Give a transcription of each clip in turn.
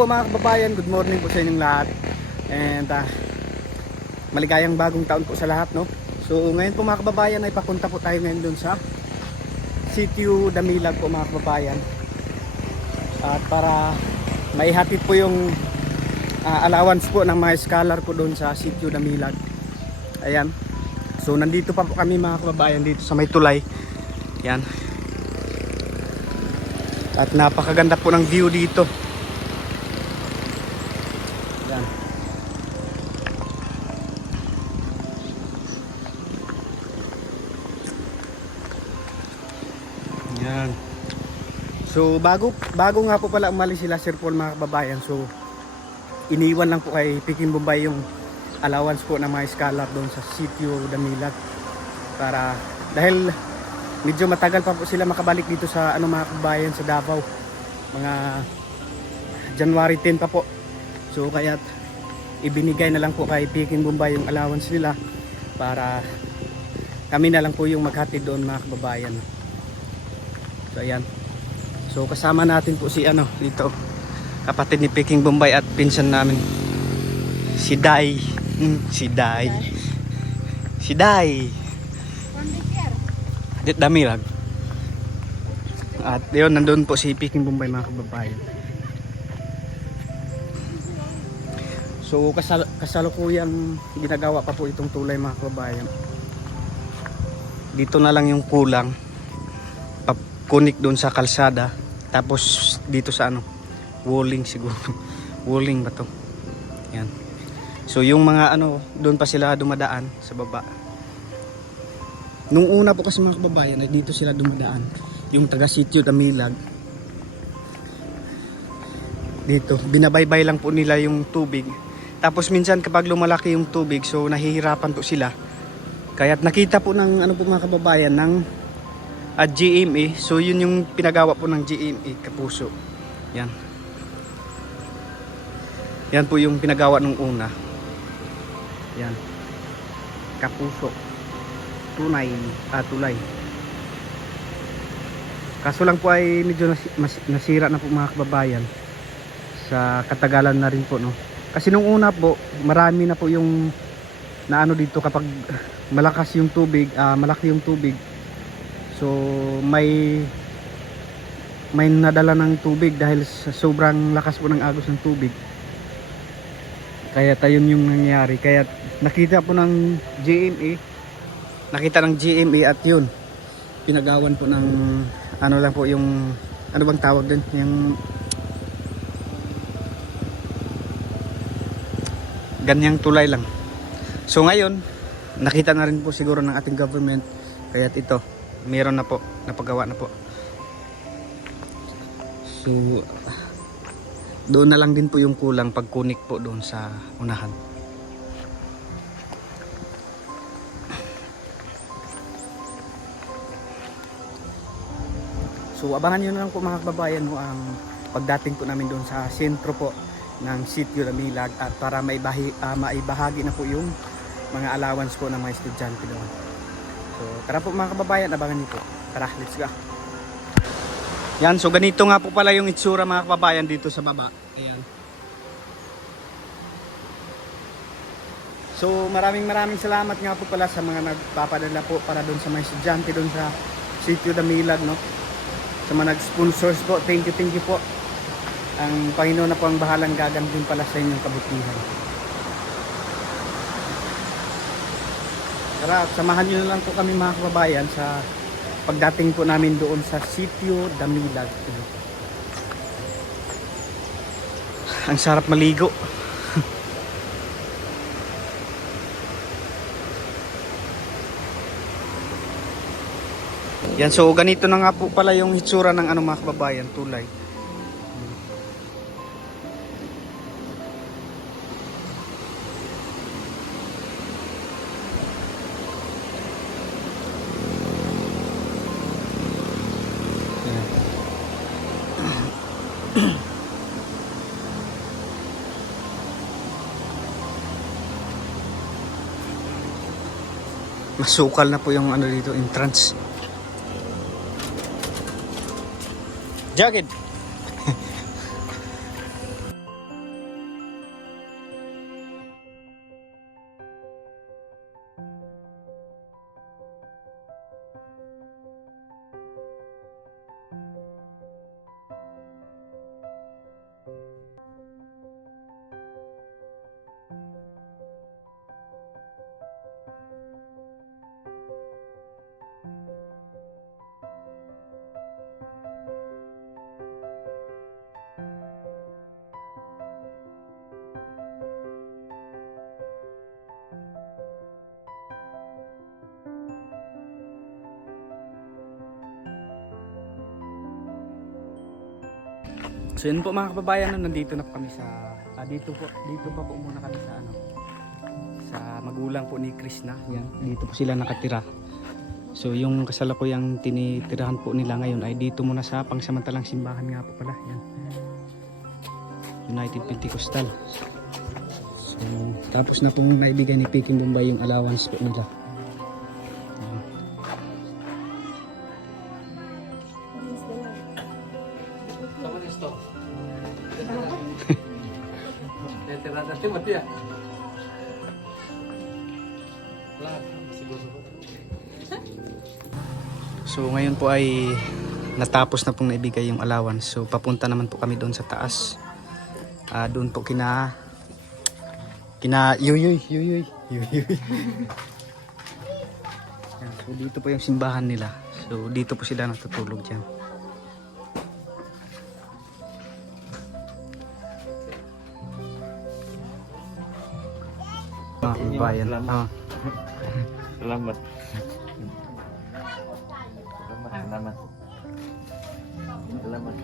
po mga kababayan, good morning po sa inyong lahat. And maligayang bagong taon po sa lahat, no? So ngayon po mga kababayan ay papunta po tayo ngayon dun sa Sitio Damilag po mga kababayan. At para maihatid po yung allowance po ng mga scholar po doon sa Sitio Damilag. Ayan. So nandito pa po kami mga kababayan dito sa may tulay. Yan. At napakaganda po ng view dito. Yan. Yan. So bago nga po pala umalis sila Sir Paul mga kababayan. So iniwan lang po kay Peking Bombay yung allowance po ng mga scholar doon sa Sitio Damilag. Para dahil medyo matagal pa po sila makabalik dito sa mga kababayan sa Davao. Mga January 10 pa po. So kaya ibinigay na lang po kay Peking Bombay yung allowance nila para kami na lang po yung maghatid doon mga kababayan. So ayan. So kasama natin po si dito kapatid ni Peking Bombay at pinsan namin si Dai. Si Dai. Damilag. At yun, nandun po si Peking Bombay mga kababayan. So kasalukuyang ginagawa pa po itong tulay mga kababayan. Dito na lang yung kulang, kunik doon sa kalsada, tapos dito sa walling siguro. Walling ba to? Yan. So yung mga doon pa sila dumadaan sa baba. Nung una po kasi mga kababayan ay dito sila dumadaan, yung taga Sitio Damilag. Dito binabaybay lang po nila yung tubig. Tapos minsan kapag lumalaki yung tubig, so nahihirapan po sila. Kaya't nakita po ng po mga kababayan ng GMA. So yun yung pinagawa po ng GMA Kapuso. Yan. Yan po yung pinagawa nung una. Yan. Kapuso. Tulay. Kaso lang po ay medyo nasira na po mga kababayan. Sa katagalan na rin po, no. Kasi nung una po, marami na po yung dito kapag malakas yung tubig, malaki yung tubig. So may nadala ng tubig dahil sa sobrang lakas po ng agos ng tubig. Kaya tayon yung nangyari. Kaya nakita po ng GMA, at yun pinagawan po ng lang po yung bang tawag din, yung ganyang tulay lang. So ngayon nakita na rin po siguro ng ating government, kaya ito meron na po, napagawa na po. So doon na lang din po yung kulang pagkunik po doon sa unahan. So abangan nyo na lang po mga kababayan ang pagdating po namin doon sa sentro po ng Sitio Damilag, at para maibahagi na po yung mga allowance po ng mga estudyante doon. So tara po mga kababayan, abangan nyo po. Tara, let's go. Yan, so ganito nga po pala yung itsura mga kababayan dito sa baba. Ayan. So maraming salamat nga po pala sa mga nagpapadala po para doon sa mga estudyante doon sa Sitio Damilag, no. Sa mga nag-sponsors po, thank you po. Ang Panginoon na po ang bahalang gagambin pala sa inyong kabutihan. Tara, samahan nyo na lang po kami mga kababayan sa pagdating po namin doon sa Sitio Damilag. Ang sarap maligo. Yan, so ganito na nga po pala yung hitsura ng mga kababayan, tulay. Masukal na po yung dito, entrance. Jacket. So yun po mga kababayan, no, nandito na po kami sa dito pa po muna kami sa sa magulang po ni Krishna. Yan, dito po sila nakatira. So yung kasalukuyang tinitirahan po nila ngayon ay dito muna sa pangsamantalang simbahan nga po pala. Yan. United Pentecostal. So tapos na pong naibigay ni Peking Bombay yung allowance po nila. So ngayon po ay natapos na pong naibigay yung allowance. So papunta naman po kami doon sa taas. Doon po kina Yuyoy. So dito po yung simbahan nila. So dito po sila natutulog diyan. Bayan. Salamat. Salamat. Salamat.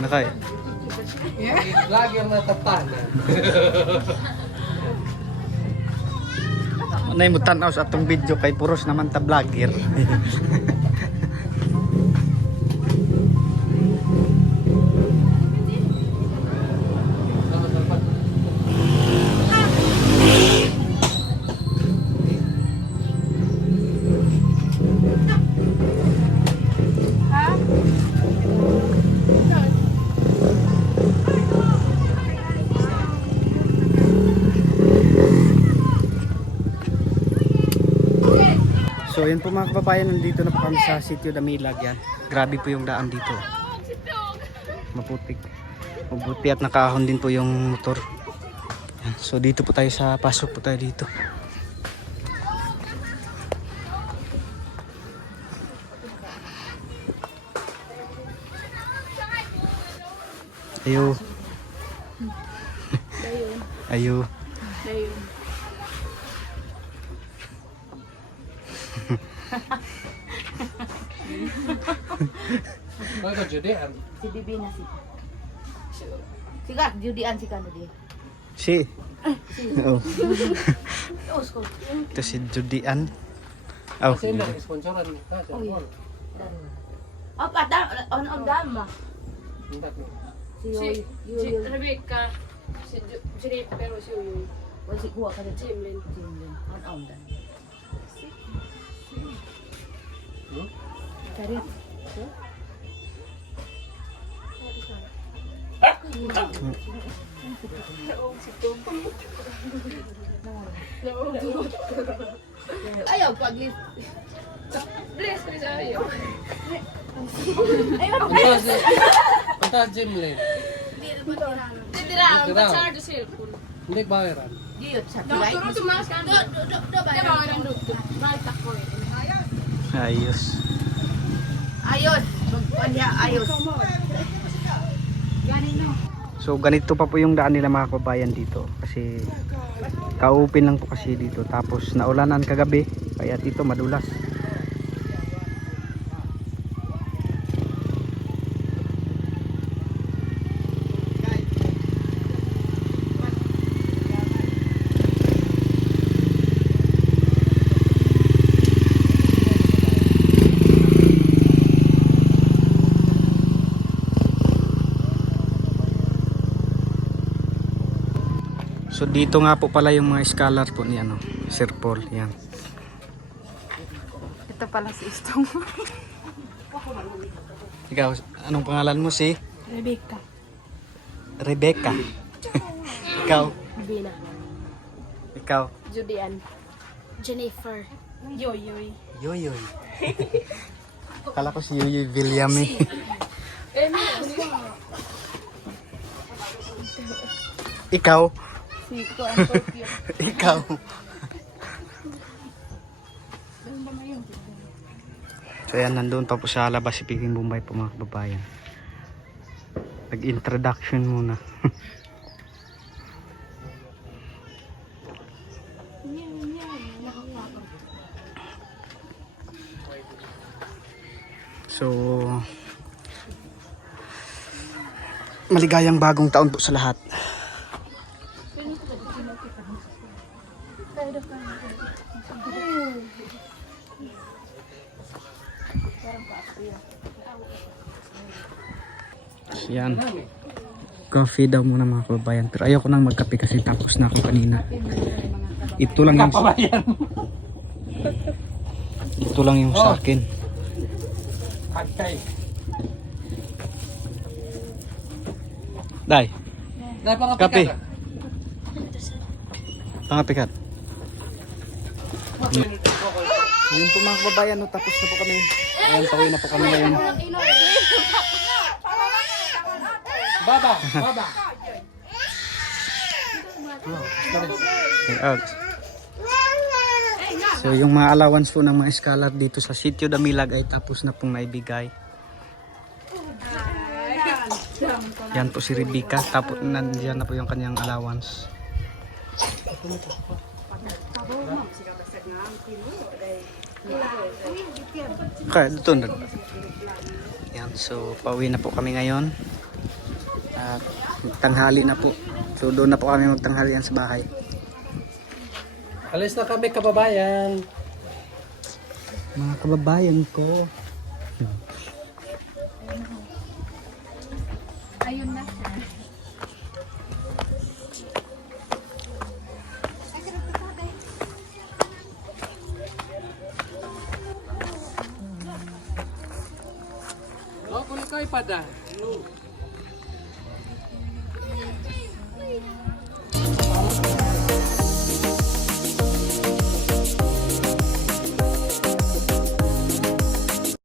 Nakay. Vlogger na tapanan. Anay mo tanaw sa atong video kay puros naman ta vlogger. So yun po mga kababayan, nandito na po kami sa Sitio Damilag yan. Grabe po yung daan dito. Maputik. Mabuti at nakahon din po yung motor. Yan. So dito po tayo sa pasok po tayo dito. Ayo. Ayo. Bago Judean. Si Bibi na si. Sikat, Judian si Kano di. Si. Oh. Os ko. Ito si Judian. Oh. Kasi na sponsoran ni. Oh, yeah. Oh, pata on dama. Si Si Rebecca, si Jennifer, pero si Uyuy. O si kuha ka na Jimlin. Jimlin. On dan. Karit. Ayaw paglit. Bless ko sa iyo. Punta Jimlin. Titira ang batsar do cellphone. Hindi bayaran. Diyot sa No, tulay. turo tumas ka. Do ba ang dukto? Bakit ako eh? Ayos. Ayos. Magpanya ayos. So ganito pa po yung daan nila mga kababayan dito. Kasi ka-open lang po kasi dito. Tapos naulanan kagabi. Kaya dito madulas. So dito nga po pala yung mga scholar po ni Sir Paul, yan. Ito pala si Istong. Ikaw, anong pangalan mo si? Rebecca. Rebecca. Ikaw, Bina. ikaw. Judian. Jennifer. Yoyoy. Yoyoy. Kala ko si Yoyoy Villame. Ikaw. Si Kuan Tokyo. Ikaw. So yan, nandun pa po sa labas si Peking Bombay po mga kababayan. Nag-introduction muna. So, maligayang bagong taon po sa lahat. Yan. Coffee daw muna mga kababayan. Pero ayoko nang magkape kasi tapos na ako kanina. Ito lang yung ito lang yung sa akin. Day, Dahil pang kape. Pangapikat. Yun po mga kababayan, no, tapos na po kami. Ayan, pauwi na po kami ngayon. Baba, baba. Out. So yung mga allowance po ng mga scholar dito sa Sitio Damilag ay tapos na pong naibigay. Yan po si Rebecca, tapos nandiyan na po yung kanyang allowance. Okay, dito na. Yan, so pauwi na po kami ngayon. At tanghali na po. So doon na po kami magtanghalian sa bahay. Alis na kami, kababayan. Mga kababayan ko. Ayun na. Oh, kulo kayo pada.